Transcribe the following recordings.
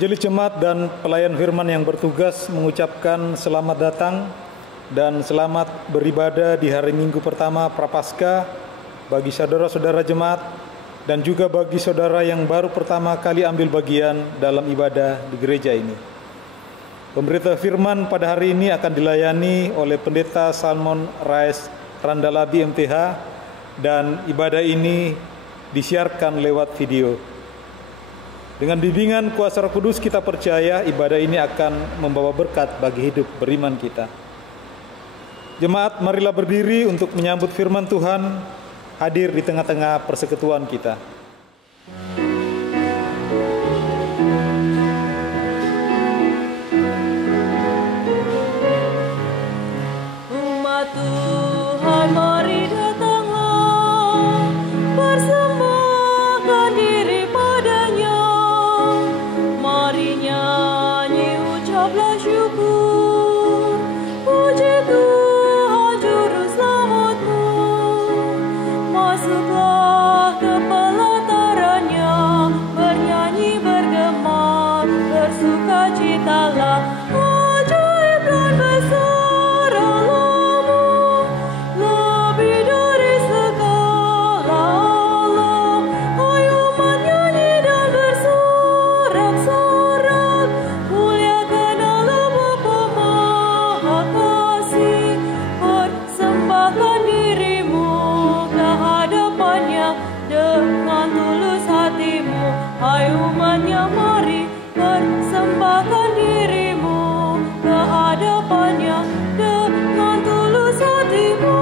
Majelis Jemaat dan pelayan firman yang bertugas mengucapkan selamat datang dan selamat beribadah di hari Minggu pertama Prapaskah bagi saudara-saudara jemaat dan juga bagi saudara yang baru pertama kali ambil bagian dalam ibadah di gereja ini. Pemberita firman pada hari ini akan dilayani oleh Pendeta Salmon Rais Randalabi MTH dan ibadah ini disiarkan lewat video. Dengan bimbingan kuasa Roh Kudus kita percaya ibadah ini akan membawa berkat bagi hidup beriman kita. Jemaat, marilah berdiri untuk menyambut firman Tuhan hadir di tengah-tengah persekutuan kita. Umat Tuhan, mari datanglah, persembahkan diri padanya. Mari nyanyi, ucaplah syukur, puji Tuhan Juru Selamatmu. Masuklah ke pelatarannya, bernyanyi bergema, bersukacitalah. Ajaib dan besar Allah-Mu, lebih dari segala Allah. Ayo umat nyanyi dan bersorak-sorak, muliakan Allah Bapa Maha Kasih. Persembahkan dirimu ke hadapannya dengan tulus hatimu. Hai umatnya, mari persembahkan dirimu ke hadapannya dengan tulus hatimu.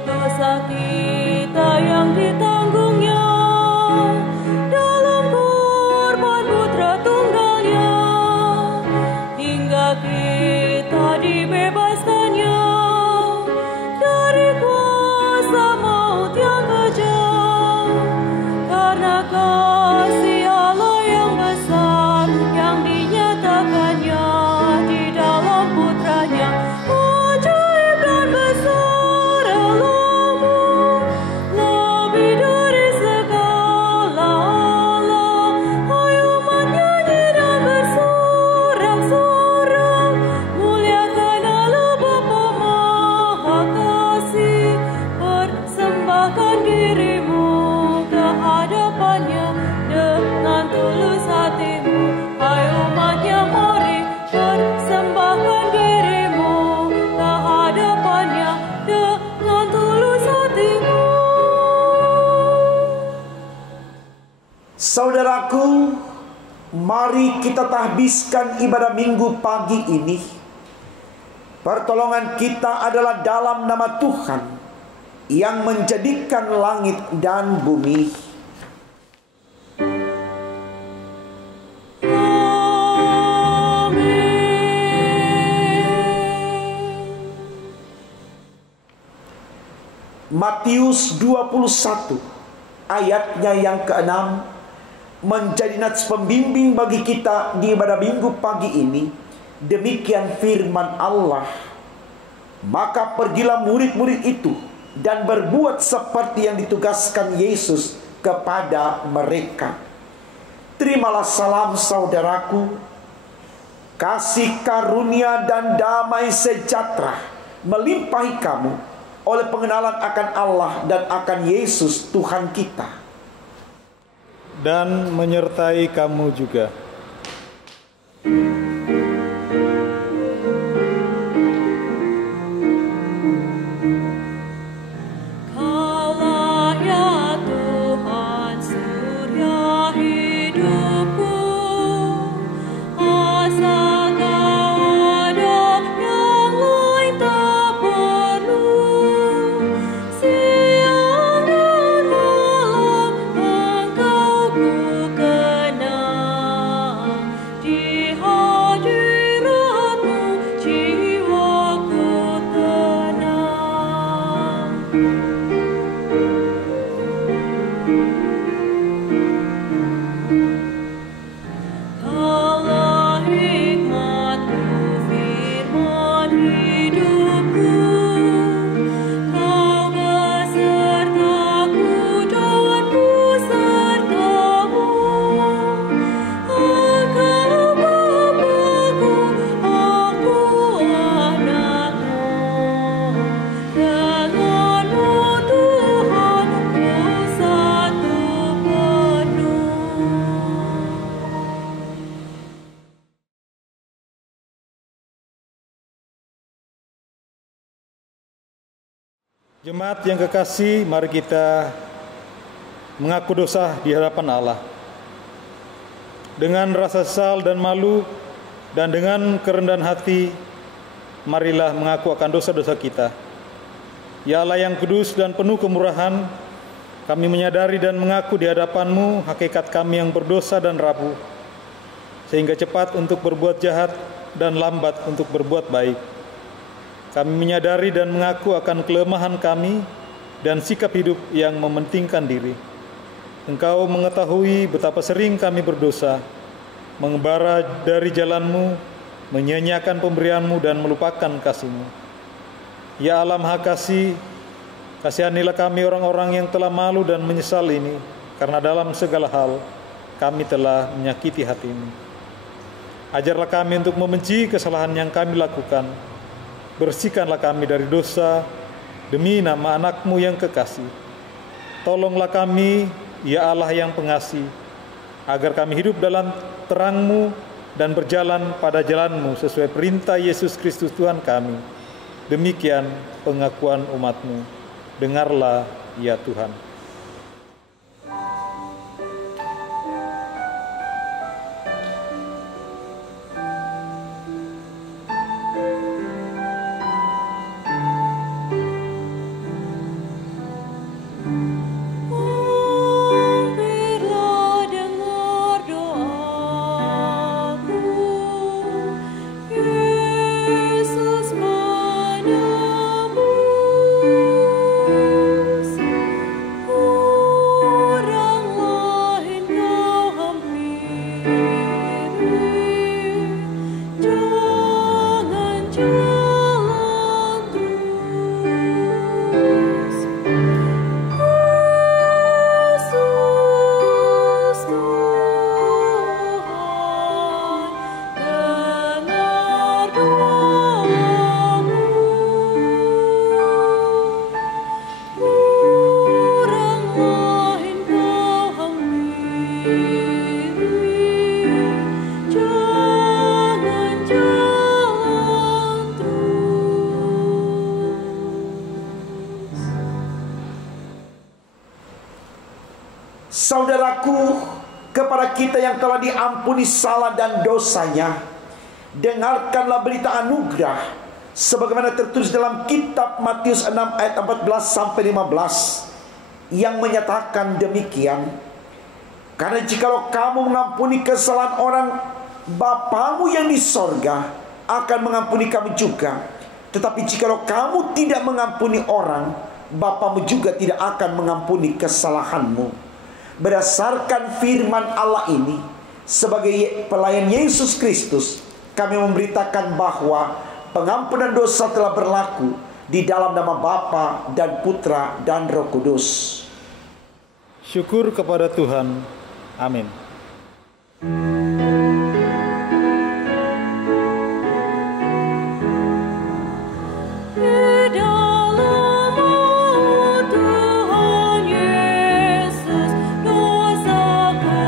Dosa kita yang ditanggungnya dalam korban putra tunggalnya, hingga kita dibebaskannya dari kuasa maut yang kejam. Karena kasih Allah yang besar yang dinyatakannya di dalam putranya, ajaib dan besar Allah-Mu, lebih dari segala Allah. Ayo umat nyanyi dan bersorak-sorak, muliakan Allah Bapa Maha Kasih. Persembahkan dirimu ke hadapannya dengan tulus hatimu. Hai umatnya, mari persembahkan dirimu ke hadapannya dengan tulus hatimu. Saudaraku, mari kita tahbiskan ibadah minggu pagi ini. Pertolongan kita adalah dalam nama Tuhan yang menjadikan langit dan bumi. Matius 21 ayatnya yang ke-6 menjadi nats pembimbing bagi kita di ibadah minggu pagi ini. Demikian firman Allah. Maka pergilah murid-murid itu dan berbuat seperti yang ditugaskan Yesus kepada mereka. Terimalah salam saudaraku. Kasih karunia dan damai sejahtera melimpahi kamu oleh pengenalan akan Allah dan akan Yesus Tuhan kita. dan menyertai kamu juga. Kaulah ya Tuhan surya hidupku, asa Kau ada yang lain tak perlu. Siang dan malam Engkau ku kenang, di hadirat-Mu jiwaku tenang. Kaulah hikmat-Mu, firman hidupku, Kau besertaku dan ku serta-Mu. Engkau Bapa-Ku, aku anak-Mu. Dengan-Mu Tuhan ku satu penuh. Jemaat yang kekasih, mari kita mengaku dosa di hadapan Allah. Dengan rasa sesal dan malu dan dengan kerendahan hati, marilah mengaku akan dosa-dosa kita. Ya Allah yang kudus dan penuh kemurahan, kami menyadari dan mengaku di hadapan-Mu hakikat kami yang berdosa dan rapuh, sehingga cepat untuk berbuat jahat dan lambat untuk berbuat baik. Kami menyadari dan mengaku akan kelemahan kami dan sikap hidup yang mementingkan diri. Engkau mengetahui betapa sering kami berdosa, mengembara dari jalan-Mu, menyanyiakan pemberian-Mu dan melupakan kasih-Mu. Ya Allah Maha Kasih, kasihanilah kami orang-orang yang telah malu dan menyesal ini, karena dalam segala hal kami telah menyakiti hati-Mu. Ajarlah kami untuk membenci kesalahan yang kami lakukan. Bersihkanlah kami dari dosa demi nama anak-Mu yang kekasih. Tolonglah kami, ya Allah yang pengasih, agar kami hidup dalam terang-Mu dan berjalan pada jalan-Mu sesuai perintah Yesus Kristus Tuhan kami. Demikian pengakuan umat-Mu. Dengarlah ya Tuhan. Hampirlah dengar doaku, Yesus menebus. Orang lain Kau hampiri, jangan jalan terus. Yesus Tuhan, dengar doamu. Orang lain Kau hampiri, jangan jalan terus. Saudaraku, kepada kita yang telah diampuni salah dan dosanya, dengarkanlah berita anugerah sebagaimana tertulis dalam kitab Matius 6 ayat 14-15 yang menyatakan demikian. Karena jikalau kamu mengampuni kesalahan orang, Bapamu yang di sorga akan mengampuni kamu juga. Tetapi jikalau kamu tidak mengampuni orang, Bapamu juga tidak akan mengampuni kesalahanmu. Berdasarkan firman Allah ini, sebagai pelayan Yesus Kristus, kami memberitakan bahwa pengampunan dosa telah berlaku di dalam nama Bapa dan Putra dan Roh Kudus. Syukur kepada Tuhan. Amin. Tuhan Yesus, dosaku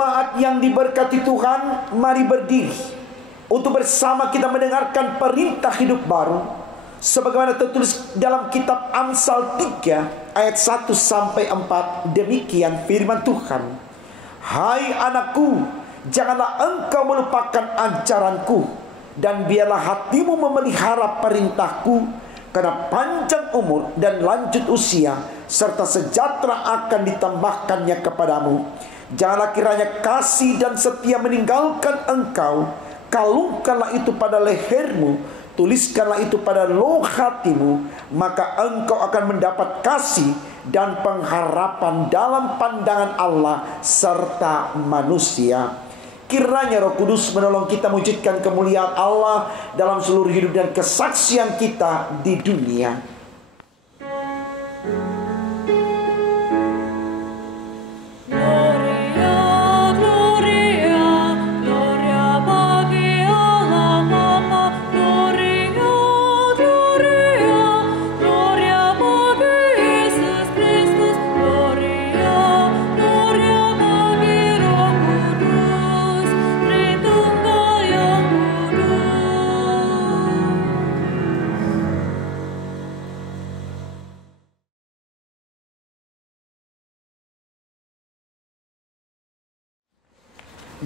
Jemaat yang diberkati Tuhan, mari berdiri untuk bersama kita mendengarkan perintah hidup baru sebagaimana tertulis dalam kitab Amsal 3 ayat 1 sampai 4. Demikian firman Tuhan. Hai anakku, janganlah engkau melupakan ajaranku, dan biarlah hatimu memelihara perintahku, karena panjang umur dan lanjut usia serta sejahtera akan ditambahkannya kepadamu. Janganlah kiranya kasih dan setia meninggalkan engkau. Kalungkanlah itu pada lehermu, tuliskanlah itu pada loh hatimu, maka engkau akan mendapat kasih dan pengharapan dalam pandangan Allah serta manusia. Kiranya Roh Kudus menolong kita mewujudkan kemuliaan Allah dalam seluruh hidup dan kesaksian kita di dunia.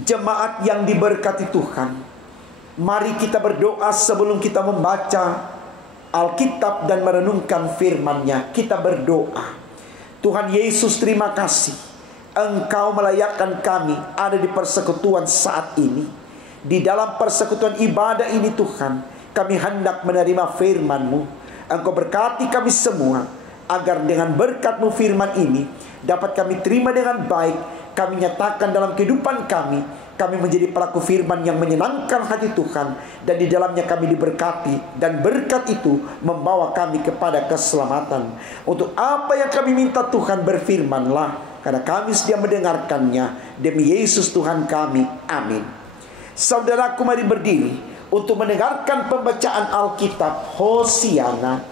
Jemaat yang diberkati Tuhan, mari kita berdoa sebelum kita membaca Alkitab dan merenungkan firman-Nya. Kita berdoa. Tuhan Yesus, terima kasih Engkau melayakkan kami ada di persekutuan saat ini. Di dalam persekutuan ibadah ini Tuhan, kami hendak menerima firman-Mu. Engkau berkati kami semua, agar dengan berkat-Mu firman ini dapat kami terima dengan baik. Kami nyatakan dalam kehidupan kami menjadi pelaku firman yang menyenangkan hati Tuhan, dan di dalamnya kami diberkati, dan berkat itu membawa kami kepada keselamatan. Untuk apa yang kami minta Tuhan, berfirmanlah, karena kami sedia mendengarkannya. Demi Yesus Tuhan kami, amin. Saudaraku, mari berdiri untuk mendengarkan pembacaan Alkitab Hosiana.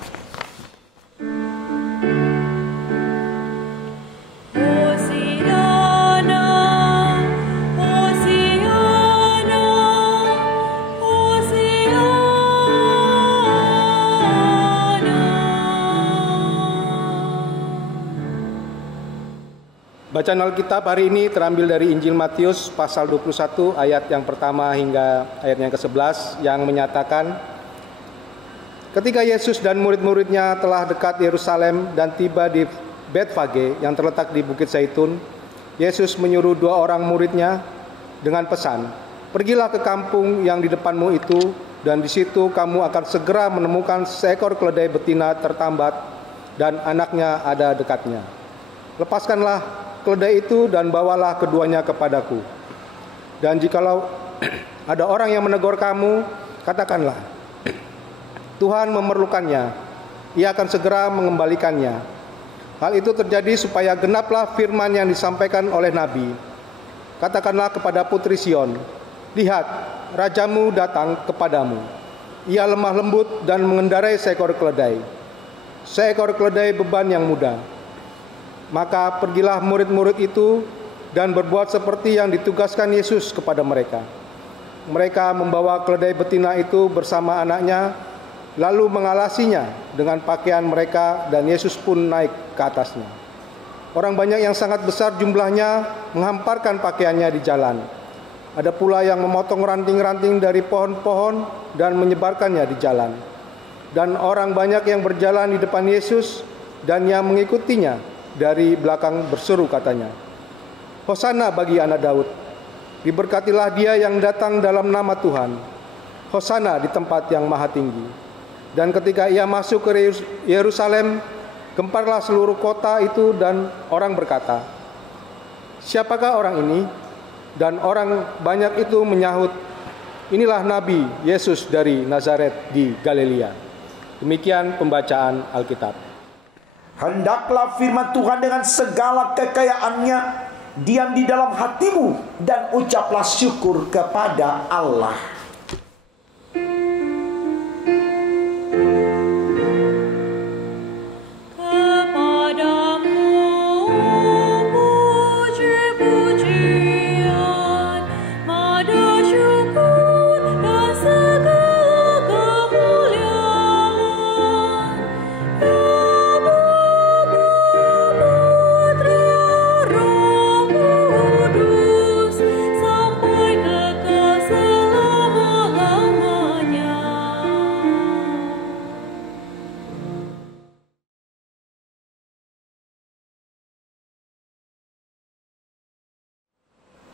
Bacaan Alkitab hari ini terambil dari Injil Matius pasal 21 ayat yang pertama hingga ayat yang ke-11 yang menyatakan, ketika Yesus dan murid-muridnya telah dekat Yerusalem dan tiba di Betfage yang terletak di Bukit Zaitun, Yesus menyuruh 2 orang muridnya dengan pesan, pergilah ke kampung yang di depanmu itu, dan di situ kamu akan segera menemukan seekor keledai betina tertambat dan anaknya ada dekatnya. Lepaskanlah keledai itu dan bawalah keduanya kepadaku. Dan jikalau ada orang yang menegur kamu, katakanlah, Tuhan memerlukannya, Ia akan segera mengembalikannya. Hal itu terjadi supaya genaplah firman yang disampaikan oleh Nabi. Katakanlah kepada putri Sion, lihat, rajamu datang kepadamu. Ia lemah lembut dan mengendarai seekor keledai beban yang mudah. Maka pergilah murid-murid itu dan berbuat seperti yang ditugaskan Yesus kepada mereka. Mereka membawa keledai betina itu bersama anaknya, lalu mengalasinya dengan pakaian mereka, dan Yesus pun naik ke atasnya. Orang banyak yang sangat besar jumlahnya menghamparkan pakaiannya di jalan. Ada pula yang memotong ranting-ranting dari pohon-pohon dan menyebarkannya di jalan. Dan orang banyak yang berjalan di depan Yesus dan yang mengikutinya dari belakang berseru katanya, Hosana bagi anak Daud, diberkatilah dia yang datang dalam nama Tuhan, Hosana di tempat yang maha tinggi. Dan ketika ia masuk ke Yerusalem, gemparlah seluruh kota itu, dan orang berkata, siapakah orang ini? Dan orang banyak itu menyahut, inilah Nabi Yesus dari Nazaret di Galilea. Demikian pembacaan Alkitab. Hendaklah firman Tuhan dengan segala kekayaannya diam di dalam hatimu, dan ucaplah syukur kepada Allah. Kepadamu puji-pujian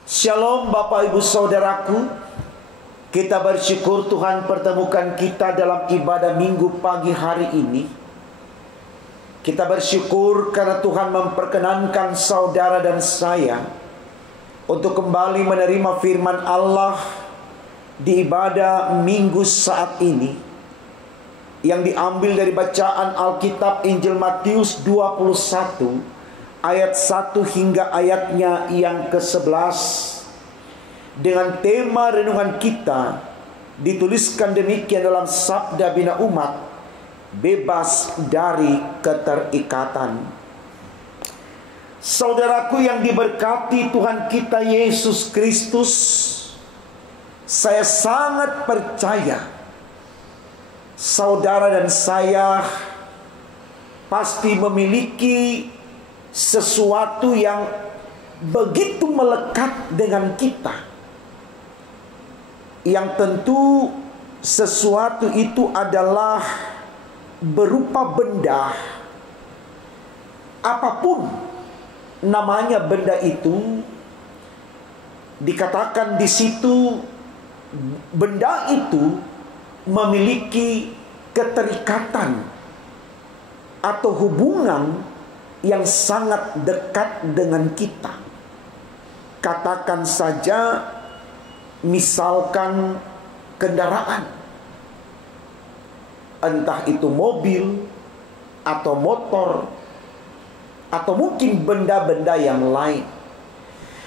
Shalom Bapak Ibu Saudaraku. Kita bersyukur Tuhan pertemukan kita dalam ibadah minggu pagi hari ini. Kita bersyukur karena Tuhan memperkenankan saudara dan saya untuk kembali menerima firman Allah di ibadah minggu saat ini, yang diambil dari bacaan Alkitab Injil Matius 21 ayat 1 hingga ayatnya yang ke-11. Dengan tema renungan kita dituliskan demikian dalam Sabda Bina Umat, bebas dari keterikatan. Saudaraku yang diberkati Tuhan kita Yesus Kristus, saya sangat percaya saudara dan saya pasti memiliki sesuatu yang begitu melekat dengan kita, yang tentu sesuatu itu adalah berupa benda. Apapun namanya benda itu, dikatakan di situ benda itu memiliki keterikatan atau hubungan yang sangat dekat dengan kita. Katakan saja misalkan kendaraan, entah itu mobil atau motor atau mungkin benda-benda yang lain.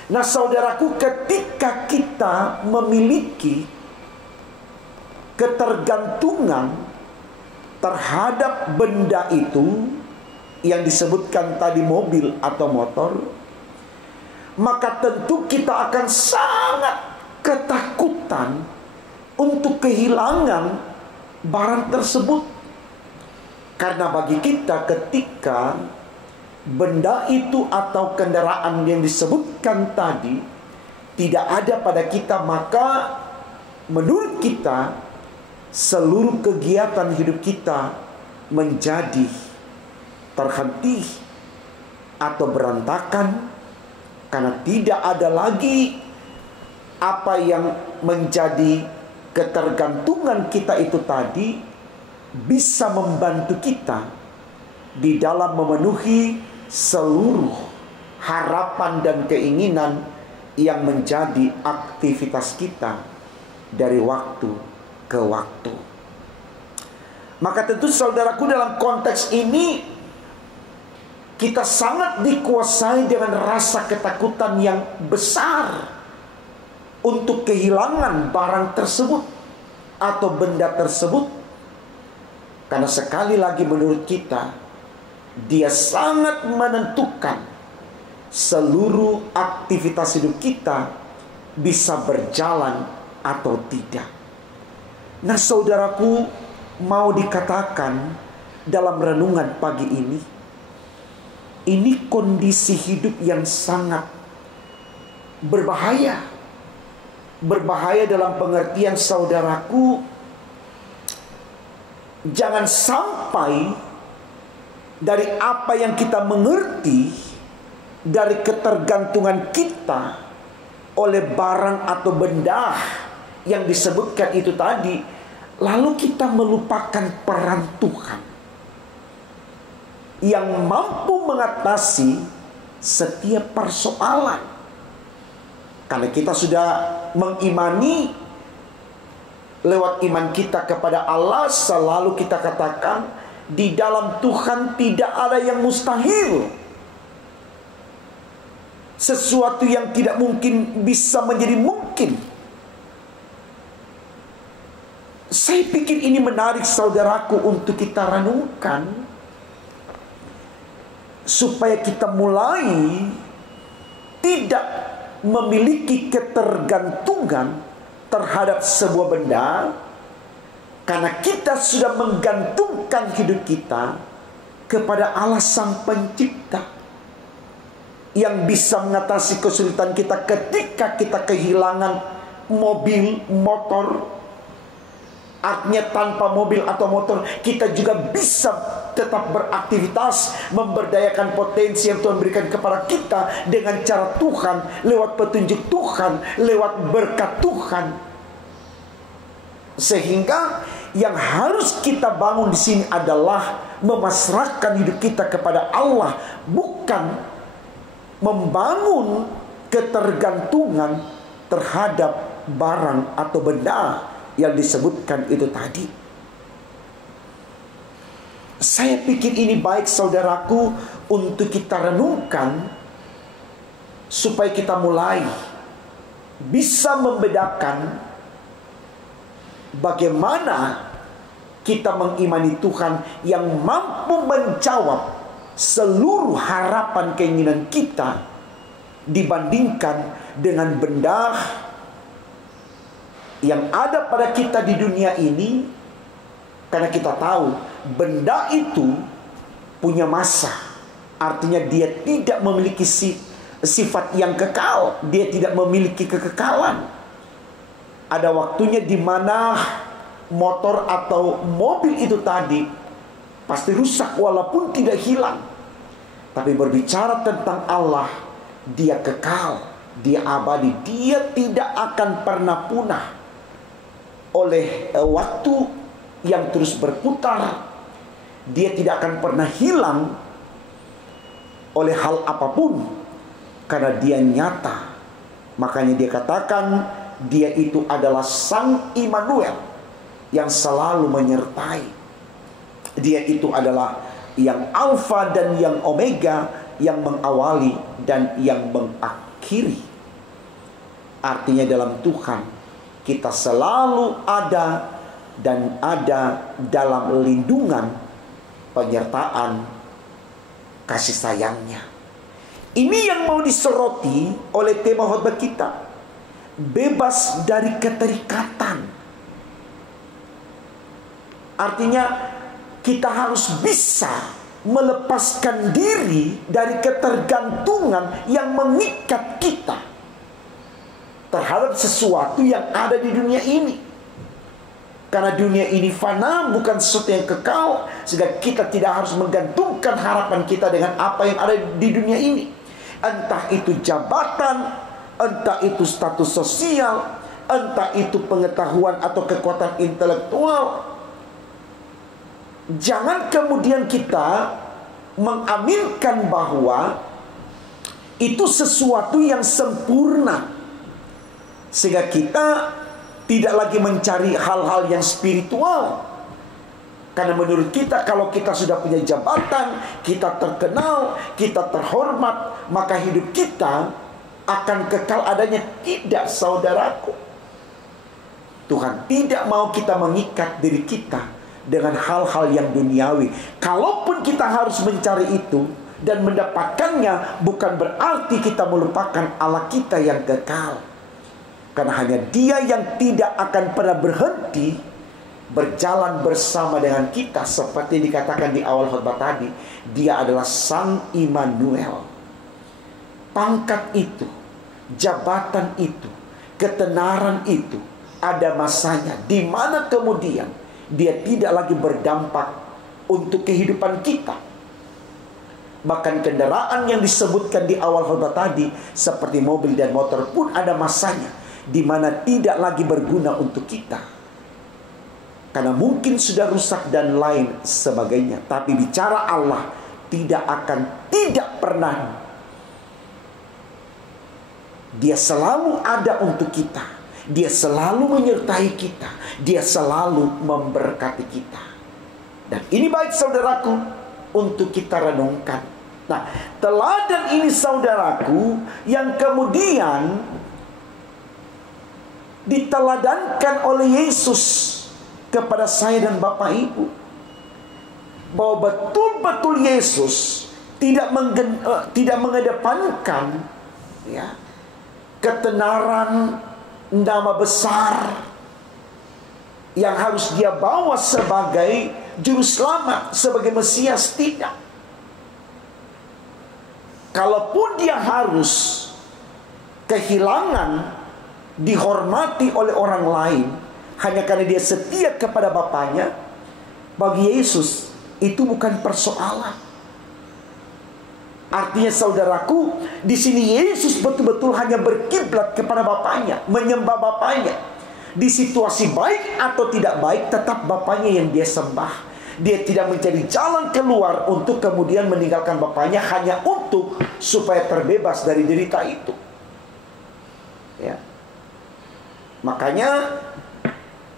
Nah saudaraku, ketika kita memiliki ketergantungan terhadap benda itu yang disebutkan tadi, mobil atau motor, maka tentu kita akan sangat ketakutan untuk kehilangan barang tersebut. Karena bagi kita, ketika benda itu atau kendaraan yang disebutkan tadi tidak ada pada kita, maka menurut kita seluruh kegiatan hidup kita menjadi terhenti atau berantakan, karena tidak ada lagi apa yang menjadi ketergantungan kita itu tadi bisa membantu kita di dalam memenuhi seluruh harapan dan keinginan yang menjadi aktivitas kita dari waktu ke waktu. Maka tentu saudaraku, dalam konteks ini kita sangat dikuasai dengan rasa ketakutan yang besar untuk kehilangan barang tersebut atau benda tersebut. Karena sekali lagi menurut kita, dia sangat menentukan seluruh aktivitas hidup kita bisa berjalan atau tidak. Nah saudaraku, mau dikatakan dalam renungan pagi ini kondisi hidup yang sangat berbahaya. Berbahaya dalam pengertian saudaraku, jangan sampai dari apa yang kita mengerti dari ketergantungan kita oleh barang atau benda yang disebutkan itu tadi, lalu kita melupakan peran Tuhan yang mampu mengatasi setiap persoalan. Karena kita sudah mengimani, lewat iman kita kepada Allah, selalu kita katakan di dalam Tuhan tidak ada yang mustahil. Sesuatu yang tidak mungkin bisa menjadi mungkin. Saya pikir ini menarik saudaraku untuk kita renungkan, supaya kita mulai tidak memiliki ketergantungan terhadap sebuah benda, karena kita sudah menggantungkan hidup kita kepada Allah Sang Pencipta, yang bisa mengatasi kesulitan kita ketika kita kehilangan mobil, motor. Artinya tanpa mobil atau motor kita juga bisa tetap beraktivitas, memberdayakan potensi yang Tuhan berikan kepada kita dengan cara Tuhan, lewat petunjuk Tuhan, lewat berkat Tuhan. Sehingga yang harus kita bangun di sini adalah memasrahkan hidup kita kepada Allah, bukan membangun ketergantungan terhadap barang atau benda yang disebutkan itu tadi. Saya pikir ini baik saudaraku untuk kita renungkan, supaya kita mulai bisa membedakan bagaimana kita mengimani Tuhan yang mampu menjawab seluruh harapan keinginan kita, dibandingkan dengan benda yang ada pada kita di dunia ini. Karena kita tahu benda itu punya masa, artinya dia tidak memiliki sifat yang kekal, dia tidak memiliki kekekalan. Ada waktunya di mana motor atau mobil itu tadi pasti rusak walaupun tidak hilang. Tapi berbicara tentang Allah, dia kekal, dia abadi, dia tidak akan pernah punah oleh waktu yang terus berputar. Dia tidak akan pernah hilang oleh hal apapun, karena dia nyata. Makanya dia katakan dia itu adalah Sang Immanuel yang selalu menyertai. Dia itu adalah yang Alfa dan yang Omega, yang mengawali dan yang mengakhiri. Artinya dalam Tuhan kita selalu ada, dan ada dalam lindungan, penyertaan, kasih sayangnya. Ini yang mau disoroti oleh tema khotbah kita, bebas dari keterikatan. Artinya kita harus bisa melepaskan diri dari ketergantungan yang mengikat kita terhadap sesuatu yang ada di dunia ini. Karena dunia ini fana, bukan sesuatu yang kekal, sehingga kita tidak harus menggantungkan harapan kita dengan apa yang ada di dunia ini. Entah itu jabatan, entah itu status sosial, entah itu pengetahuan atau kekuatan intelektual. Jangan kemudian kita mengaminkan bahwa itu sesuatu yang sempurna, sehingga kita tidak lagi mencari hal-hal yang spiritual. Karena menurut kita, kalau kita sudah punya jabatan, kita terkenal, kita terhormat, maka hidup kita akan kekal adanya. Tidak, saudaraku. Tuhan tidak mau kita mengikat diri kita dengan hal-hal yang duniawi. Kalaupun kita harus mencari itu dan mendapatkannya, bukan berarti kita melupakan Allah kita yang kekal. Karena hanya dia yang tidak akan pernah berhenti berjalan bersama dengan kita. Seperti dikatakan di awal khotbah tadi, dia adalah Sang Immanuel. Pangkat itu, jabatan itu, ketenaran itu ada masanya, di mana kemudian dia tidak lagi berdampak untuk kehidupan kita. Bahkan kendaraan yang disebutkan di awal khotbah tadi, seperti mobil dan motor pun ada masanya, di mana tidak lagi berguna untuk kita, karena mungkin sudah rusak dan lain sebagainya. Tapi bicara Allah, tidak pernah. Dia selalu ada untuk kita, dia selalu menyertai kita, dia selalu memberkati kita. Dan ini baik saudaraku untuk kita renungkan. Nah, teladan ini saudaraku yang kemudian diteladankan oleh Yesus kepada saya dan Bapak Ibu, bahwa betul-betul Yesus tidak mengedepankan ya, ketenaran, nama besar yang harus dia bawa sebagai juru selamat, sebagai Mesias. Tidak. Kalaupun dia harus kehilangan dihormati oleh orang lain hanya karena dia setia kepada Bapaknya, bagi Yesus itu bukan persoalan. Artinya saudaraku, di sini Yesus betul-betul hanya berkiblat kepada Bapaknya, menyembah Bapaknya. Di situasi baik atau tidak baik, tetap Bapaknya yang dia sembah. Dia tidak mencari jalan keluar untuk kemudian meninggalkan Bapaknya hanya untuk supaya terbebas dari derita itu. Ya. Makanya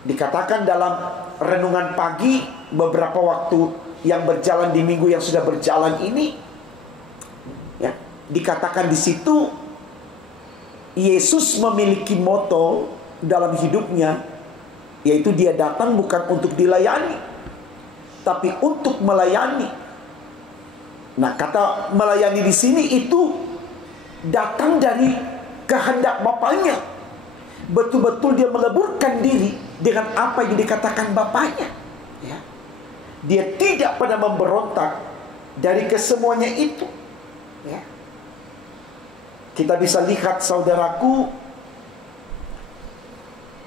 dikatakan dalam renungan pagi beberapa waktu yang berjalan di minggu yang sudah berjalan ini, ya, dikatakan di situ Yesus memiliki moto dalam hidupnya, yaitu dia datang bukan untuk dilayani, tapi untuk melayani. Nah, kata melayani di sini itu datang dari kehendak Bapaknya. Betul-betul dia meleburkan diri dengan apa yang dikatakan Bapaknya. Ya. Dia tidak pernah memberontak dari kesemuanya itu. Ya. Kita bisa lihat saudaraku,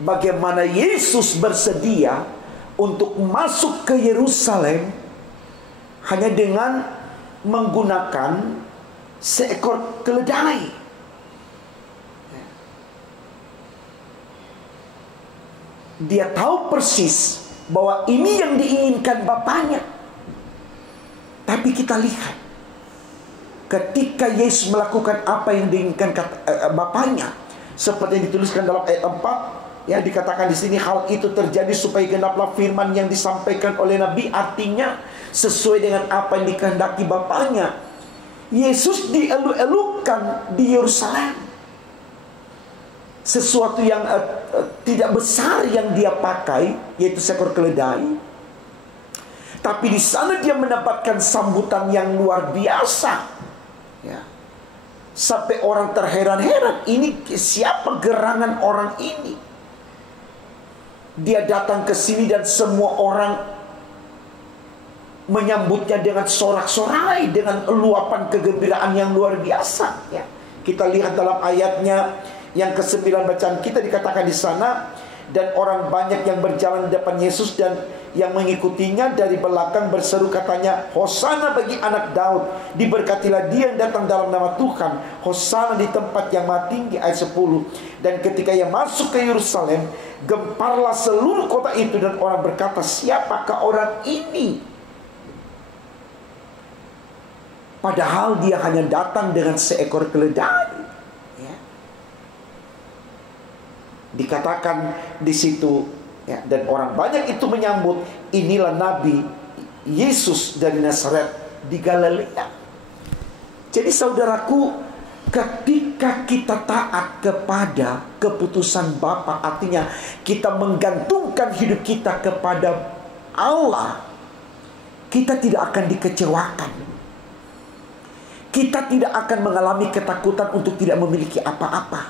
bagaimana Yesus bersedia untuk masuk ke Yerusalem hanya dengan menggunakan seekor keledai. Dia tahu persis bahwa ini yang diinginkan Bapaknya. Tapi kita lihat, ketika Yesus melakukan apa yang diinginkan Bapaknya, seperti yang dituliskan dalam ayat 4, ya, dikatakan di sini hal itu terjadi supaya genaplah firman yang disampaikan oleh Nabi. Artinya sesuai dengan apa yang dikehendaki Bapaknya. Yesus dielu-elukan di Yerusalem. Sesuatu yang tidak besar yang dia pakai, yaitu seekor keledai. Tapi di sana dia mendapatkan sambutan yang luar biasa. Ya. Sampai orang terheran-heran, ini siapa gerangan orang ini? Dia datang ke sini dan semua orang menyambutnya dengan sorak-sorai, dengan luapan kegembiraan yang luar biasa. Ya. Kita lihat dalam ayatnya yang ke-9 bacaan kita, dikatakan di sana, dan orang banyak yang berjalan di depan Yesus dan yang mengikutinya dari belakang berseru katanya, Hosana bagi anak Daud, diberkatilah dia yang datang dalam nama Tuhan, Hosana di tempat yang maha tinggi. Ayat 10. Dan ketika ia masuk ke Yerusalem, gemparlah seluruh kota itu dan orang berkata, siapakah orang ini? Padahal dia hanya datang dengan seekor keledai. Ya. Dikatakan di situ, ya, dan orang banyak itu menyambut, inilah Nabi Yesus dari Nazaret di Galilea. Jadi saudaraku, ketika kita taat kepada keputusan Bapa, artinya kita menggantungkan hidup kita kepada Allah, kita tidak akan dikecewakan. Kita tidak akan mengalami ketakutan untuk tidak memiliki apa-apa.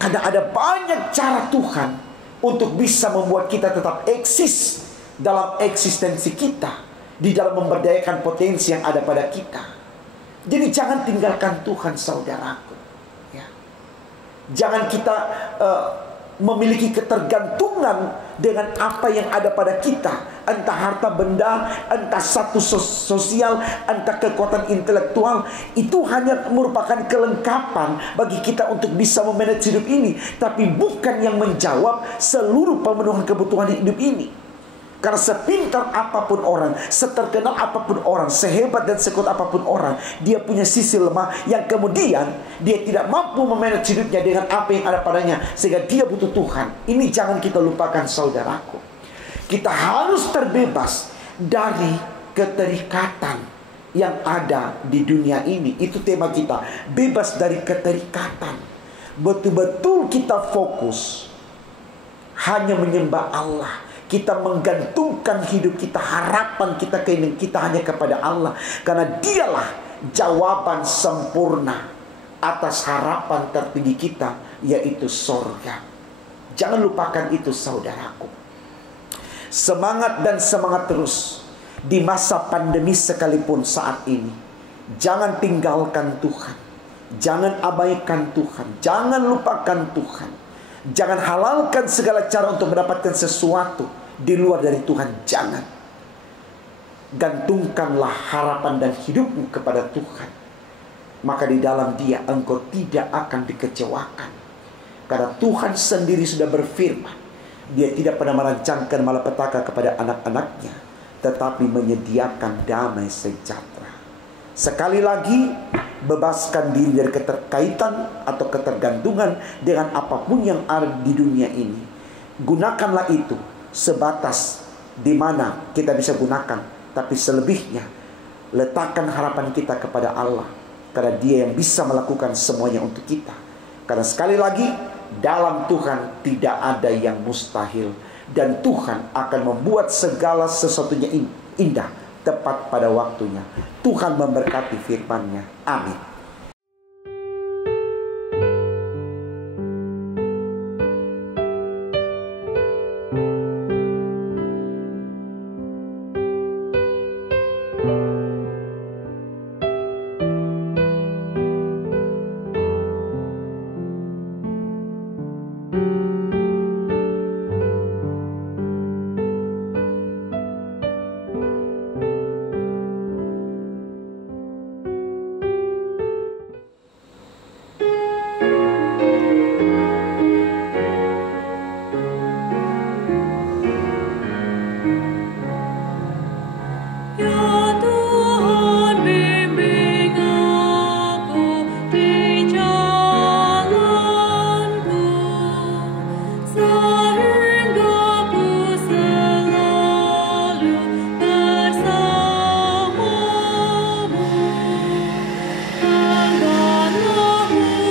Karena ada banyak cara Tuhan untuk bisa membuat kita tetap eksis dalam eksistensi kita, di dalam memberdayakan potensi yang ada pada kita. Jadi jangan tinggalkan Tuhan, saudaraku. Ya. Jangan kita memiliki ketergantungan dengan apa yang ada pada kita, entah harta benda, entah status sosial, entah kekuatan intelektual. Itu hanya merupakan kelengkapan bagi kita untuk bisa memanage hidup ini, tapi bukan yang menjawab seluruh pemenuhan kebutuhan hidup ini. Karena sepintar apapun orang, seterkenal apapun orang, sehebat dan sekuat apapun orang, dia punya sisi lemah yang kemudian dia tidak mampu memanage hidupnya dengan apa yang ada padanya, sehingga dia butuh Tuhan. Ini jangan kita lupakan, saudaraku. Kita harus terbebas dari keterikatan yang ada di dunia ini. Itu tema kita, bebas dari keterikatan. Betul-betul kita fokus hanya menyembah Allah. Kita menggantungkan hidup kita, harapan kita, keinginan kita hanya kepada Allah. Karena dialah jawaban sempurna atas harapan tertinggi kita, yaitu sorga. Jangan lupakan itu, saudaraku. Semangat dan semangat terus di masa pandemi sekalipun saat ini. Jangan tinggalkan Tuhan. Jangan abaikan Tuhan. Jangan lupakan Tuhan. Jangan halalkan segala cara untuk mendapatkan sesuatu di luar dari Tuhan. Jangan. Gantungkanlah harapan dan hidupmu kepada Tuhan. Maka di dalam Dia engkau tidak akan dikecewakan. Karena Tuhan sendiri sudah berfirman, Dia tidak pernah merancangkan malapetaka kepada anak-anaknya, tetapi menyediakan damai sejahtera. Sekali lagi, bebaskan diri dari keterkaitan atau ketergantungan dengan apapun yang ada di dunia ini. Gunakanlah itu sebatas di mana kita bisa gunakan, tapi selebihnya letakkan harapan kita kepada Allah, karena Dia yang bisa melakukan semuanya untuk kita. Karena sekali lagi, dalam Tuhan tidak ada yang mustahil, dan Tuhan akan membuat segala sesuatunya indah tepat pada waktunya. Tuhan memberkati firman-Nya. Amin. Ya Tuhan, bimbing aku di jalanku, sehingga ku selalu bersamamu. Engganlah ku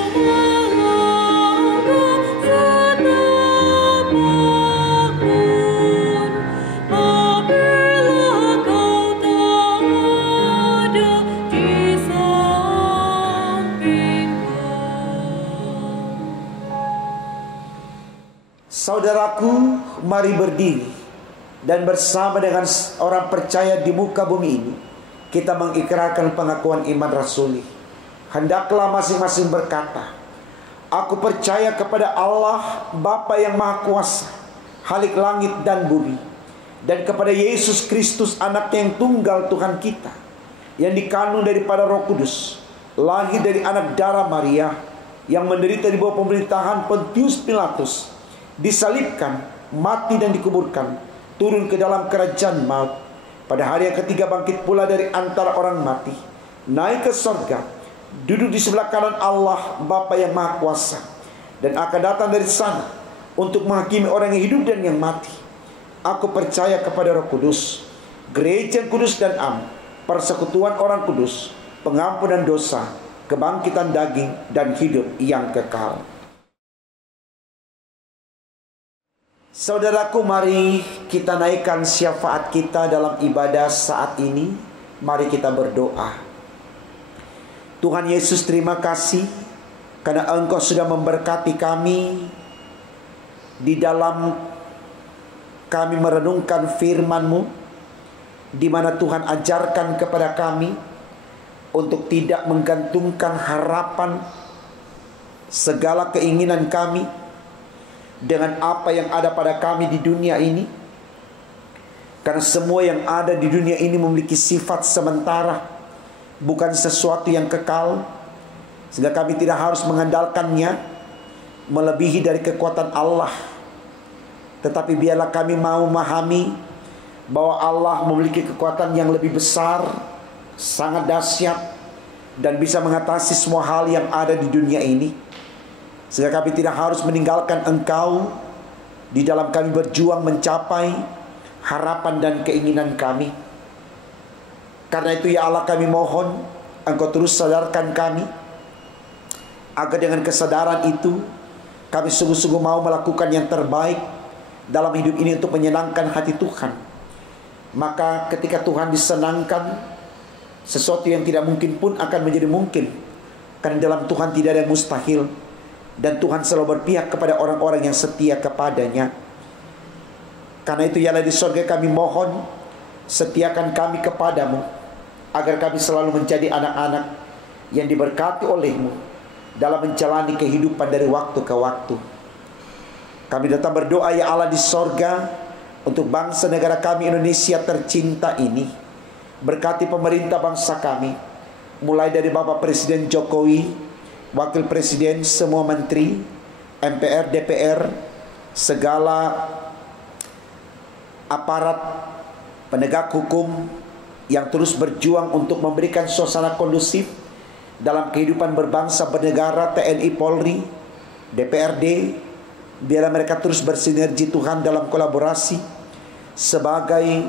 melangkah setapak pun, apabila Kau tak ada di sampingku. Saudaraku, mari berdiri dan bersama dengan orang percaya di muka bumi ini, kita mengikrarkan pengakuan iman rasuli. Hendaklah masing-masing berkata, aku percaya kepada Allah Bapa yang Maha Kuasa, Khalik langit dan bumi, dan kepada Yesus Kristus, anaknya yang tunggal Tuhan kita, yang dikandung daripada Roh Kudus, lahir dari anak darah Maria, yang menderita di bawah pemerintahan Pontius Pilatus, disalibkan, mati dan dikuburkan, turun ke dalam kerajaan maut, pada hari yang ketiga bangkit pula dari antara orang mati, naik ke sorga, duduk di sebelah kanan Allah Bapa yang Maha Kuasa, dan akan datang dari sana untuk menghakimi orang yang hidup dan yang mati. Aku percaya kepada Roh Kudus, gereja yang kudus dan am, persekutuan orang kudus, pengampunan dosa, kebangkitan daging, dan hidup yang kekal. Saudaraku, mari kita naikkan syafaat kita dalam ibadah saat ini. Mari kita berdoa. Tuhan Yesus, terima kasih karena Engkau sudah memberkati kami di dalam kami merenungkan firman-Mu, di mana Tuhan ajarkan kepada kami untuk tidak menggantungkan harapan segala keinginan kami dengan apa yang ada pada kami di dunia ini. Karena semua yang ada di dunia ini memiliki sifat sementara, bukan sesuatu yang kekal, sehingga kami tidak harus mengandalkannya melebihi dari kekuatan Allah. Tetapi biarlah kami mau memahami bahwa Allah memiliki kekuatan yang lebih besar, sangat dahsyat, dan bisa mengatasi semua hal yang ada di dunia ini, sehingga kami tidak harus meninggalkan Engkau di dalam kami berjuang mencapai harapan dan keinginan kami. Karena itu ya Allah, kami mohon Engkau terus sadarkan kami, agar dengan kesadaran itu kami sungguh-sungguh mau melakukan yang terbaik dalam hidup ini untuk menyenangkan hati Tuhan. Maka ketika Tuhan disenangkan, sesuatu yang tidak mungkin pun akan menjadi mungkin, karena dalam Tuhan tidak ada yang mustahil, dan Tuhan selalu berpihak kepada orang-orang yang setia kepadanya. Karena itu ya Allah, di surga kami mohon, setiakan kami kepadamu, agar kami selalu menjadi anak-anak yang diberkati oleh-Mu dalam menjalani kehidupan dari waktu ke waktu. Kami datang berdoa ya Allah di sorga, untuk bangsa negara kami Indonesia tercinta ini, Berkati pemerintah bangsa kami, mulai dari Bapak Presiden Jokowi, Wakil Presiden, semua menteri, MPR, DPR, segala aparat penegak hukum yang terus berjuang untuk memberikan suasana kondusif dalam kehidupan berbangsa bernegara, TNI, Polri, DPRD. Biarlah mereka terus bersinergi Tuhan dalam kolaborasi sebagai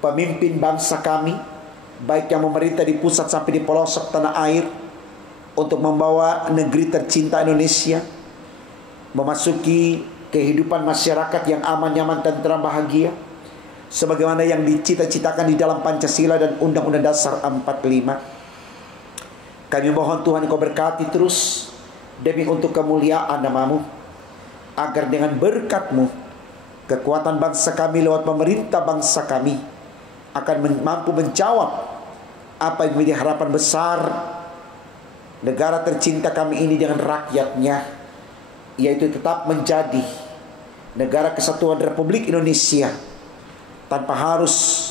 pemimpin bangsa kami, baik yang memerintah di pusat sampai di pelosok tanah air, untuk membawa negeri tercinta Indonesia memasuki kehidupan masyarakat yang aman, nyaman, tentram, bahagia, sebagaimana yang dicita-citakan di dalam Pancasila dan Undang-Undang Dasar 45. Kami mohon Tuhan Engkau berkati terus demi untuk kemuliaan nama-Mu, agar dengan berkat-Mu kekuatan bangsa kami lewat pemerintah bangsa kami akan mampu menjawab apa yang menjadi harapan besar negara tercinta kami ini dengan rakyatnya, yaitu tetap menjadi negara kesatuan Republik Indonesia tanpa harus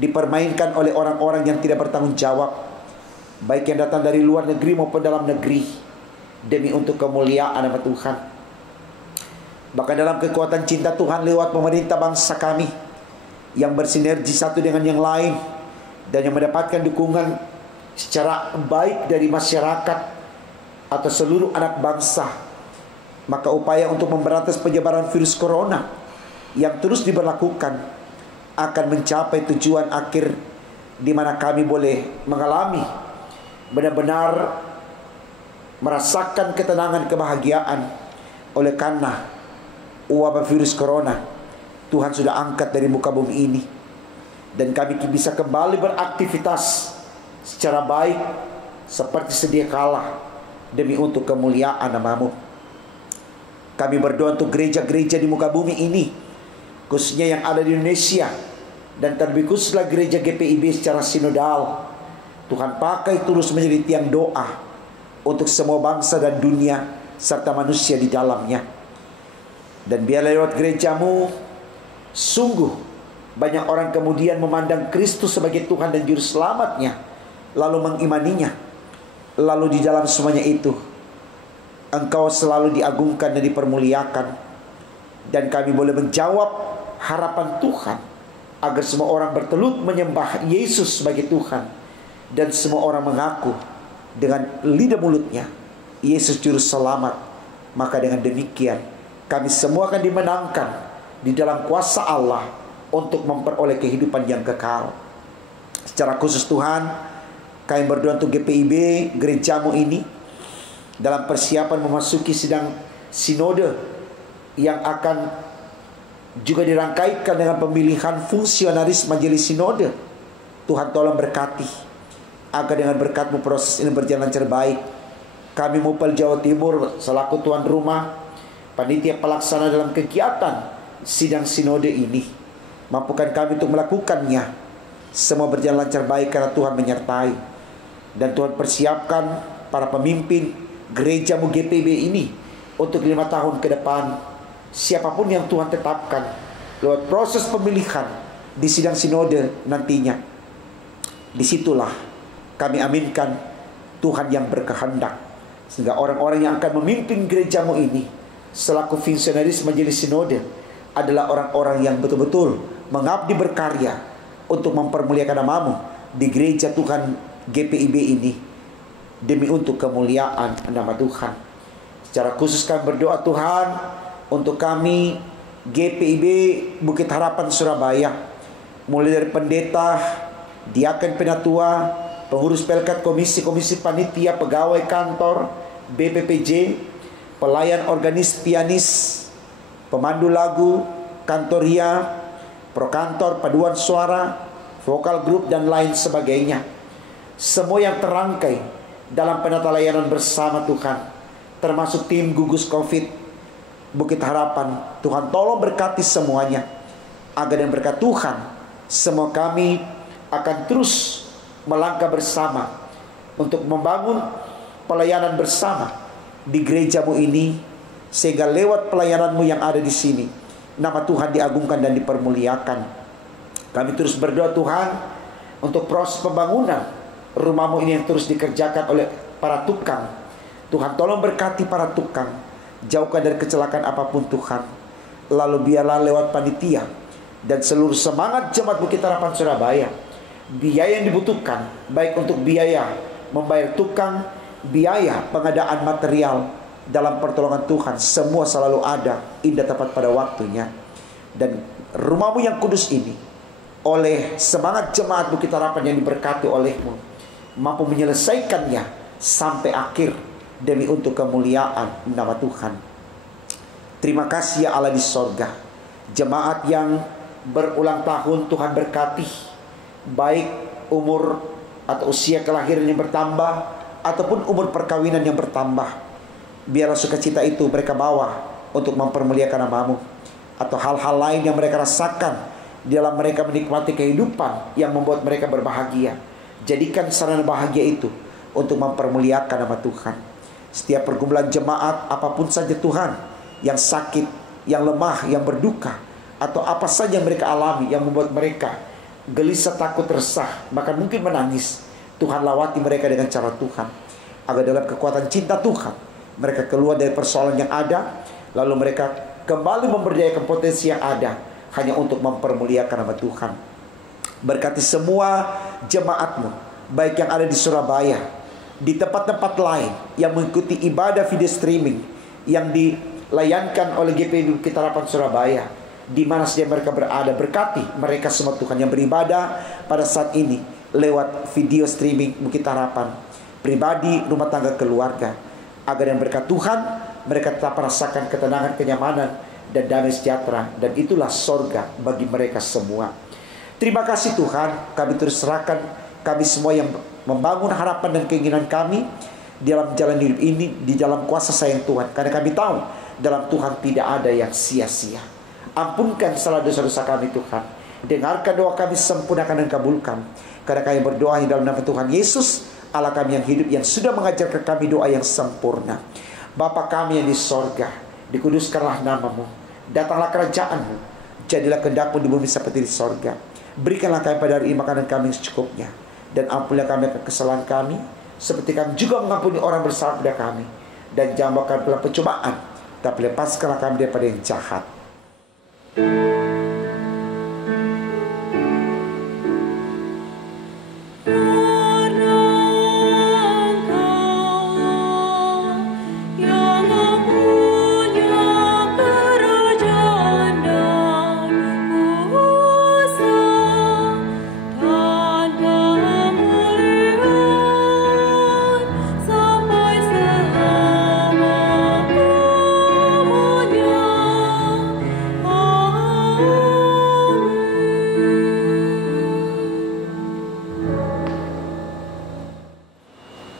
dipermainkan oleh orang-orang yang tidak bertanggung jawab, baik yang datang dari luar negeri maupun dalam negeri, demi untuk kemuliaan nama Tuhan. Bahkan dalam kekuatan cinta Tuhan lewat pemerintah bangsa kami yang bersinergi satu dengan yang lain dan yang mendapatkan dukungan secara baik dari masyarakat atau seluruh anak bangsa, maka upaya untuk memberantas penyebaran virus corona yang terus diberlakukan akan mencapai tujuan akhir, di mana kami boleh mengalami benar-benar merasakan ketenangan, kebahagiaan oleh karena wabah virus corona Tuhan sudah angkat dari muka bumi ini, dan kami bisa kembali beraktivitas secara baik seperti sedia kala demi untuk kemuliaan nama-Mu. Kami berdoa untuk gereja-gereja di muka bumi ini, khususnya yang ada di Indonesia, dan terlebih khususlah gereja GPIB secara sinodal. Tuhan pakai terus menjadi tiang doa untuk semua bangsa dan dunia serta manusia di dalamnya. Dan biarlah lewat gereja-Mu sungguh banyak orang kemudian memandang Kristus sebagai Tuhan dan Juru Selamatnya, lalu mengimaninya. Lalu di dalam semuanya itu Engkau selalu diagungkan dan dipermuliakan, dan kami boleh menjawab harapan Tuhan agar semua orang bertelut menyembah Yesus sebagai Tuhan, dan semua orang mengaku dengan lidah mulutnya Yesus Juru Selamat. Maka dengan demikian kami semua akan dimenangkan di dalam kuasa Allah untuk memperoleh kehidupan yang kekal. Secara khusus Tuhan, kami berdoa untuk GPIB, gereja-Mu ini, dalam persiapan memasuki sidang sinode yang akan juga dirangkaikan dengan pemilihan fungsionaris majelis sinode. Tuhan tolong berkati, agar dengan berkat-Mu proses ini berjalan lancar baik. Kami Mupel Jawa Timur selaku tuan rumah, panitia pelaksana dalam kegiatan sidang sinode ini, mampukan kami untuk melakukannya semua berjalan lancar baik karena Tuhan menyertai. Dan Tuhan persiapkan para pemimpin gereja-Mu GPIB ini untuk 5 tahun ke depan. Siapapun yang Tuhan tetapkan lewat proses pemilihan di sidang sinode nantinya, disitulah kami aminkan Tuhan yang berkehendak, sehingga orang-orang yang akan memimpin gereja-Mu ini selaku fungsionaris majelis sinode adalah orang-orang yang betul-betul mengabdi berkarya untuk mempermuliakan nama-Mu di gereja Tuhan GPIB ini, demi untuk kemuliaan nama Tuhan. Secara khusus kami berdoa Tuhan untuk kami GPIB Bukit Harapan Surabaya, mulai dari pendeta, diaken penatua, pengurus pelkat, komisi panitia, pegawai kantor, BPPJ, pelayan organis, pianis, pemandu lagu, kantoria, prokantor, paduan suara, vokal grup, dan lain sebagainya. Semua yang terangkai dalam penata layanan bersama Tuhan, termasuk tim gugus COVID Bukit Harapan. Tuhan tolong berkati semuanya, agar dengan berkat Tuhan semua kami akan terus melangkah bersama untuk membangun pelayanan bersama di gereja-Mu ini, sehingga lewat pelayanan-Mu yang ada di sini nama Tuhan diagungkan dan dipermuliakan. Kami terus berdoa Tuhan untuk proses pembangunan rumahmu ini yang terus dikerjakan oleh para tukang. Tuhan tolong berkati para tukang, jauhkan dari kecelakaan apapun Tuhan. Lalu biarlah lewat panitia dan seluruh semangat jemaat Bukit Harapan Surabaya, biaya yang dibutuhkan, baik untuk biaya membayar tukang, biaya pengadaan material dalam pertolongan Tuhan, semua selalu ada, indah tepat pada waktunya. Dan rumahmu yang kudus ini, oleh semangat jemaat Bukit Harapan yang diberkati olehmu, mampu menyelesaikannya sampai akhir demi untuk kemuliaan nama Tuhan. Terima kasih ya Allah di sorga. Jemaat yang berulang tahun Tuhan berkati, baik umur atau usia kelahiran yang bertambah ataupun umur perkawinan yang bertambah. Biarlah sukacita itu mereka bawa untuk mempermuliakan namamu, atau hal-hal lain yang mereka rasakan di dalam mereka menikmati kehidupan yang membuat mereka berbahagia. Jadikan sarana bahagia itu untuk mempermuliakan nama Tuhan. Setiap pergumulan jemaat apapun saja Tuhan, yang sakit, yang lemah, yang berduka, atau apa saja yang mereka alami yang membuat mereka gelisah, takut, resah, bahkan mungkin menangis, Tuhan lawati mereka dengan cara Tuhan, agar dalam kekuatan cinta Tuhan mereka keluar dari persoalan yang ada, lalu mereka kembali memberdayakan potensi yang ada hanya untuk mempermuliakan nama Tuhan. Berkati semua jemaatmu, baik yang ada di Surabaya, di tempat-tempat lain yang mengikuti ibadah video streaming yang dilayankan oleh GPIB Bukit Harapan Surabaya, di mana saja mereka berada. Berkati mereka semua Tuhan yang beribadah pada saat ini lewat video streaming Bukit Harapan, pribadi, rumah tangga, keluarga, agar yang berkat Tuhan mereka tetap merasakan ketenangan, kenyamanan, dan damai sejahtera, dan itulah sorga bagi mereka semua. Terima kasih Tuhan, kami terus serahkan kami semua yang membangun harapan dan keinginan kami di dalam jalan hidup ini di dalam kuasa sayang Tuhan, karena kami tahu dalam Tuhan tidak ada yang sia-sia. Ampunkan salah dosa-dosa kami Tuhan, dengarkan doa kami, sempurnakan dan kabulkan, karena kami berdoa di dalam nama Tuhan Yesus, Allah kami yang hidup, yang sudah mengajarkan kami doa yang sempurna. Bapa kami yang di sorga, dikuduskanlah namamu, datanglah kerajaanmu, jadilah kehendak-Mu di bumi seperti di sorga. Berikanlah kami pada hari ini makanan kami yang secukupnya, dan ampunilah kami akan kesalahan kami, seperti kami juga mengampuni orang bersalah pada kami. Dan jangan bawa kami dalam pencobaan, tapi lepaskanlah kami daripada yang jahat.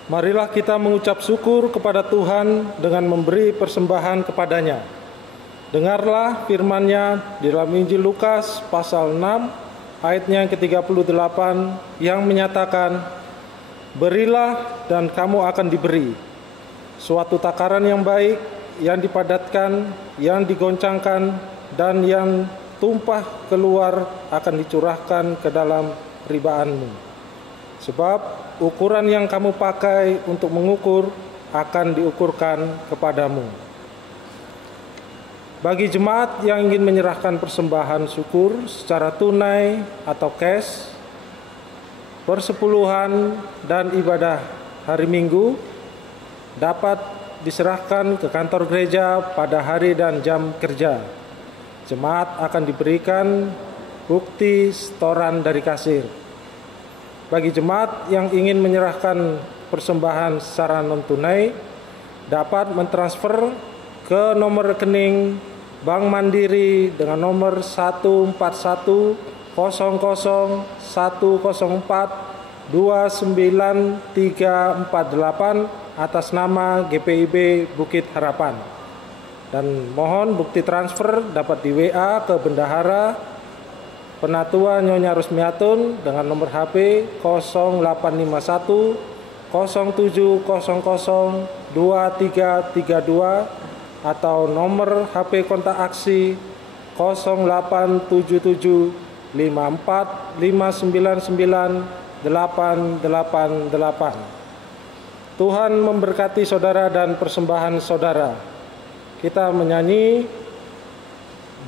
Marilah kita mengucap syukur kepada Tuhan dengan memberi persembahan kepadanya. Dengarlah firman-Nya di dalam Injil Lukas pasal 6 ayatnya yang ke-38 yang menyatakan, "Berilah dan kamu akan diberi. Suatu takaran yang baik, yang dipadatkan, yang digoncangkan, dan yang tumpah keluar akan dicurahkan ke dalam ribaanmu. Sebab ukuran yang kamu pakai untuk mengukur akan diukurkan kepadamu." Bagi jemaat yang ingin menyerahkan persembahan syukur secara tunai atau cash, persepuluhan dan ibadah hari Minggu dapat diserahkan ke kantor gereja pada hari dan jam kerja. Jemaat akan diberikan bukti setoran dari kasir. Bagi jemaat yang ingin menyerahkan persembahan secara non-tunai, dapat mentransfer ke nomor rekening Bank Mandiri dengan nomor 14101042938 atas nama GPIB Bukit Harapan. Dan mohon bukti transfer dapat di WA ke Bendahara Penatua Nyonya Rusmiatun dengan nomor HP 0851 0700 2332 atau nomor HP kontak aksi 0877 545998888. Tuhan memberkati saudara dan persembahan saudara. Kita menyanyi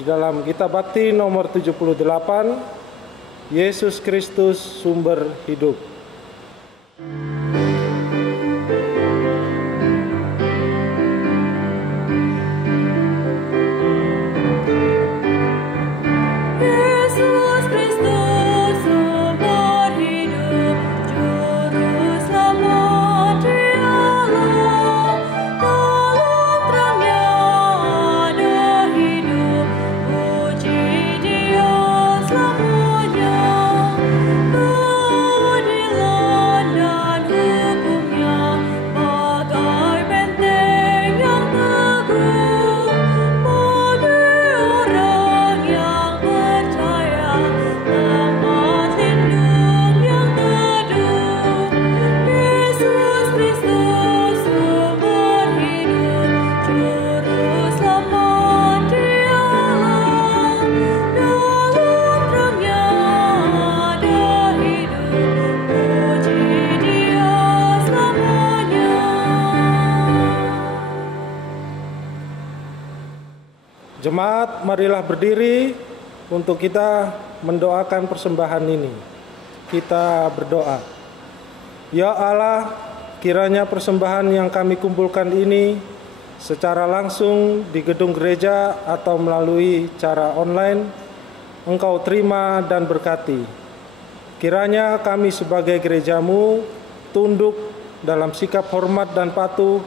di dalam kitab bakti nomor 78, Yesus Kristus sumber hidup. Yesus Kristus sumber hidup, juru selamat Dialah. Dalam terangnya ada hidup, puji Dia selamanya. Keadilan dan hukumnya bagai benteng yang teguh bagi orang yang percaya, tempat lindung yang teduh. Yesus Kristus sumber hidup, juru selamat Dialah. Dalam terangnya ada hidup, puji Dia selamanya. Jemaat, marilah berdiri untuk kita mendoakan persembahan ini. Kita berdoa. Ya Allah, kiranya persembahan yang kami kumpulkan ini secara langsung di gedung gereja atau melalui cara online, Engkau terima dan berkati. Kiranya kami sebagai gereja-Mu tunduk dalam sikap hormat dan patuh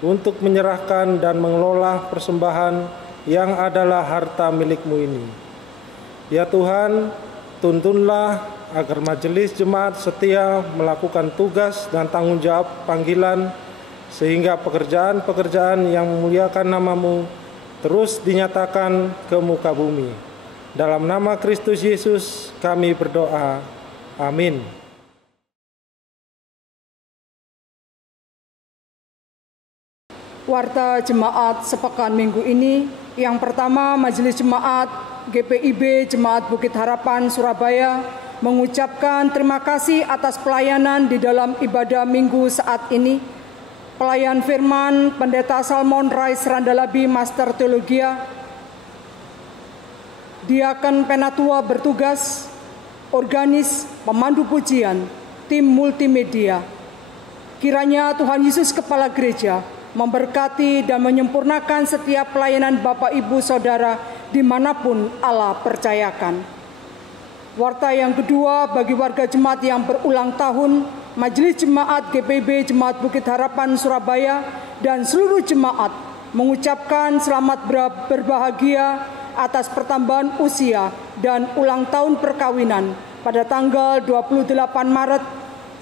untuk menyerahkan dan mengelola persembahan yang adalah harta milik-Mu ini. Ya Tuhan, tuntunlah agar majelis jemaat setia melakukan tugas dan tanggung jawab panggilan, sehingga pekerjaan-pekerjaan yang memuliakan nama-Mu terus dinyatakan ke muka bumi. Dalam nama Kristus Yesus kami berdoa. Amin. Warta jemaat sepekan minggu ini. Yang pertama, Majelis Jemaat GPIB Jemaat Bukit Harapan Surabaya mengucapkan terima kasih atas pelayanan di dalam ibadah minggu saat ini. Pelayan firman Pendeta Salmon Rais Randalabi, Master Teologia, Diaken Penatua bertugas, organis, pemandu pujian, tim multimedia. Kiranya Tuhan Yesus Kepala Gereja memberkati dan menyempurnakan setiap pelayanan Bapak Ibu Saudara dimanapun Allah percayakan. Warta yang kedua bagi warga jemaat yang berulang tahun, Majelis Jemaat GPIB Jemaat Bukit Harapan Surabaya dan seluruh jemaat mengucapkan selamat berbahagia atas pertambahan usia dan ulang tahun perkawinan pada tanggal 28 Maret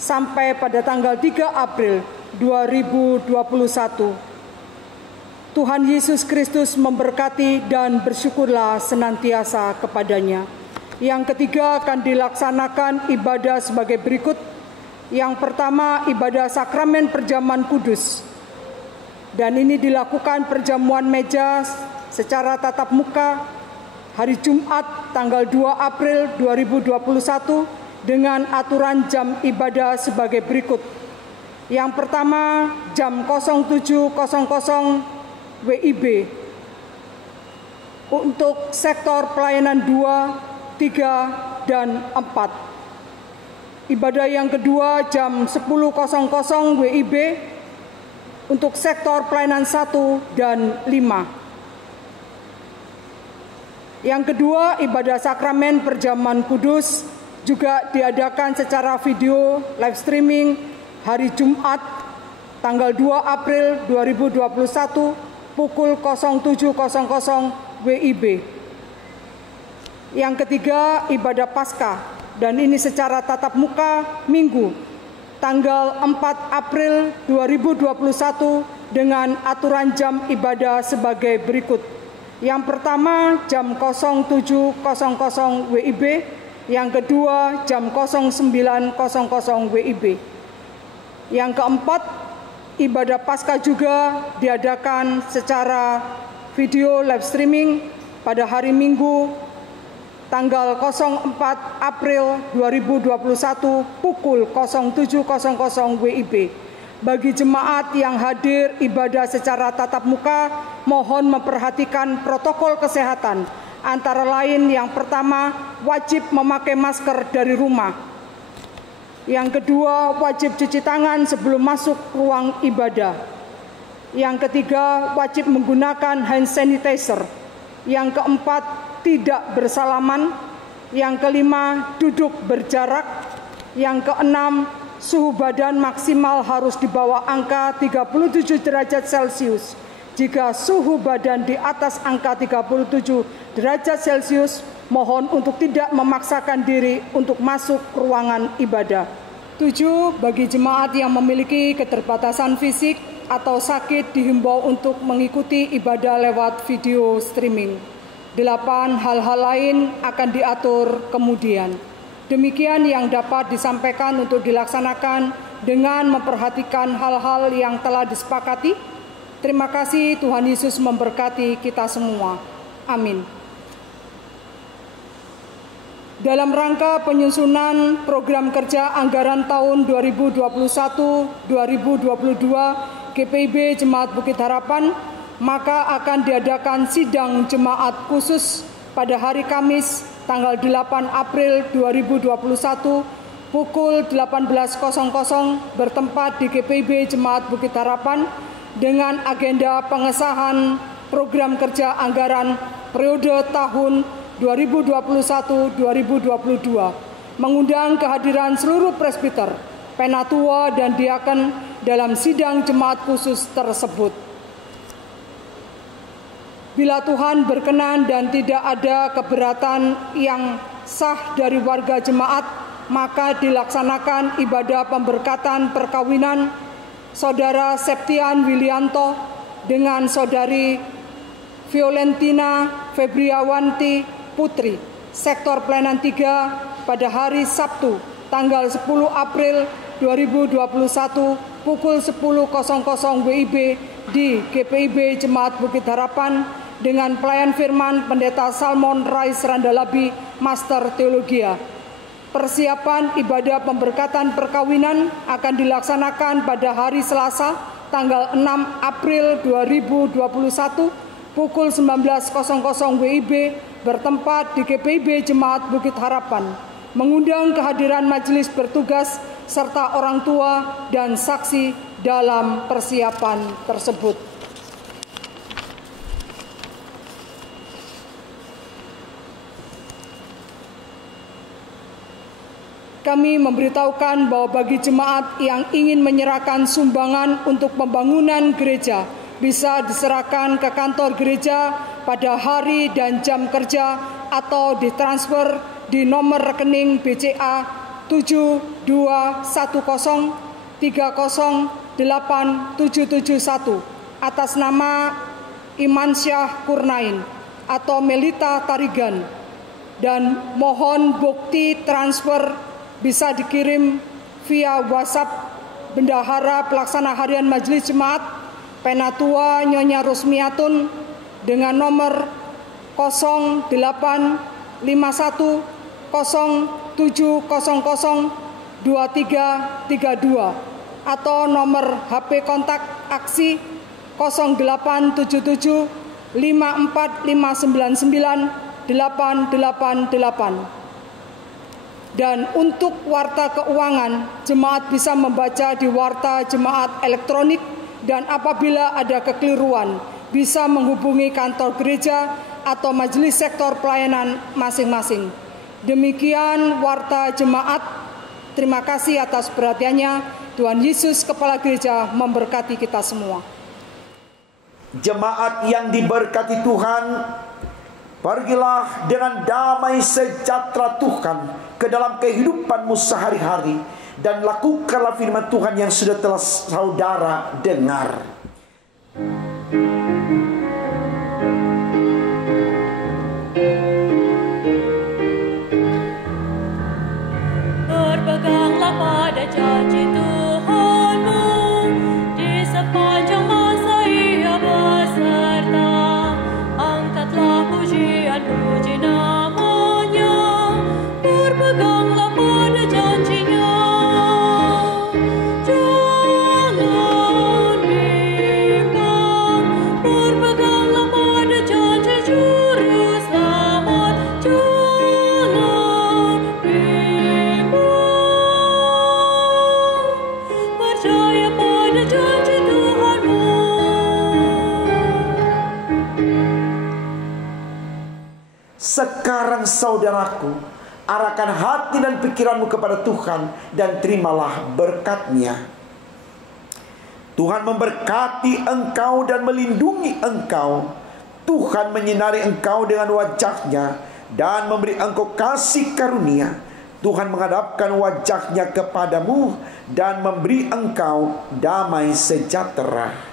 sampai pada tanggal 3 April 2021. Tuhan Yesus Kristus memberkati dan bersyukurlah senantiasa kepadanya. Yang ketiga akan dilaksanakan ibadah sebagai berikut. Yang pertama, ibadah sakramen perjamuan kudus. Dan ini dilakukan perjamuan meja secara tatap muka hari Jumat tanggal 2 April 2021 dengan aturan jam ibadah sebagai berikut. Yang pertama, jam 07.00 WIB untuk sektor pelayanan 2, 3, dan 4. Ibadah yang kedua, jam 10.00 WIB untuk sektor pelayanan 1 dan 5. Yang kedua, ibadah sakramen perjamuan kudus juga diadakan secara video live streaming hari Jumat tanggal 2 April 2021 pukul 07.00 WIB. Yang ketiga, ibadah Paskah, dan ini secara tatap muka Minggu tanggal 4 April 2021 dengan aturan jam ibadah sebagai berikut. Yang pertama, jam 07.00 WIB, yang kedua jam 09.00 WIB. Yang keempat, ibadah Paskah juga diadakan secara video live streaming pada hari Minggu tanggal 04 April 2021 pukul 07.00 WIB. Bagi jemaat yang hadir ibadah secara tatap muka, mohon memperhatikan protokol kesehatan. Antara lain yang pertama, wajib memakai masker dari rumah. Yang kedua, wajib cuci tangan sebelum masuk ruang ibadah. Yang ketiga, wajib menggunakan hand sanitizer. Yang keempat, tidak bersalaman. Yang kelima, duduk berjarak. Yang keenam, suhu badan maksimal harus di bawah angka 37 derajat Celcius. Jika suhu badan di atas angka 37 derajat Celcius, mohon untuk tidak memaksakan diri untuk masuk ruangan ibadah. 7. Bagi jemaat yang memiliki keterbatasan fisik atau sakit dihimbau untuk mengikuti ibadah lewat video streaming. 8. Hal-hal lain akan diatur kemudian. Demikian yang dapat disampaikan untuk dilaksanakan dengan memperhatikan hal-hal yang telah disepakati. Terima kasih, Tuhan Yesus memberkati kita semua. Amin. Dalam rangka penyusunan program kerja anggaran tahun 2021-2022 GPIB Jemaat Bukit Harapan, maka akan diadakan sidang jemaat khusus pada hari Kamis tanggal 8 April 2021 pukul 18.00 bertempat di GPIB Jemaat Bukit Harapan dengan agenda pengesahan program kerja anggaran periode tahun 2021-2022, mengundang kehadiran seluruh presbiter, penatua dan diaken dalam sidang jemaat khusus tersebut. Bila Tuhan berkenan dan tidak ada keberatan yang sah dari warga jemaat, maka dilaksanakan ibadah pemberkatan perkawinan Saudara Septian Wilianto dengan Saudari Violentina Febriawanti Putri, Sektor Pelayanan 3 pada hari Sabtu, tanggal 10 April 2021 pukul 10.00 WIB di GPIB Jemaat Bukit Harapan dengan pelayan firman Pendeta Salmon Rais Randalabi, Master Teologia. Persiapan ibadah pemberkatan perkawinan akan dilaksanakan pada hari Selasa, tanggal 6 April 2021 pukul 19.00 WIB bertempat di GPIB Jemaat Bukit Harapan, mengundang kehadiran majelis bertugas serta orang tua dan saksi dalam persiapan tersebut. Kami memberitahukan bahwa bagi jemaat yang ingin menyerahkan sumbangan untuk pembangunan gereja bisa diserahkan ke kantor gereja pada hari dan jam kerja atau ditransfer di nomor rekening BCA 7210308771 atas nama Imansyah Kurnain atau Melita Tarigan, dan mohon bukti transfer bisa dikirim via WhatsApp Bendahara Pelaksana Harian Majelis Jemaat Penatua Nyonya Rusmiatun dengan nomor 085107002332 atau nomor HP kontak aksi 087754599888. Dan untuk warta keuangan, jemaat bisa membaca di warta jemaat elektronik, dan apabila ada kekeliruan, bisa menghubungi kantor gereja atau majelis sektor pelayanan masing-masing. Demikian warta jemaat. Terima kasih atas perhatiannya. Tuhan Yesus Kepala Gereja memberkati kita semua. Jemaat yang diberkati Tuhan, pergilah dengan damai sejahtera Tuhan ke dalam kehidupanmu sehari-hari, dan lakukanlah firman Tuhan yang sudah telah saudara dengar. Berpeganglah pada janji Tuhanmu, di sepanjang masa Ia beserta. Angkatlah pujian, puji nama-Nya. sekarang saudaraku, arahkan hati dan pikiranmu kepada Tuhan dan terimalah berkat-Nya. Tuhan memberkati engkau dan melindungi engkau. Tuhan menyinari engkau dengan wajah-Nya dan memberi engkau kasih karunia. Tuhan menghadapkan wajah-Nya kepadamu dan memberi engkau damai sejahtera.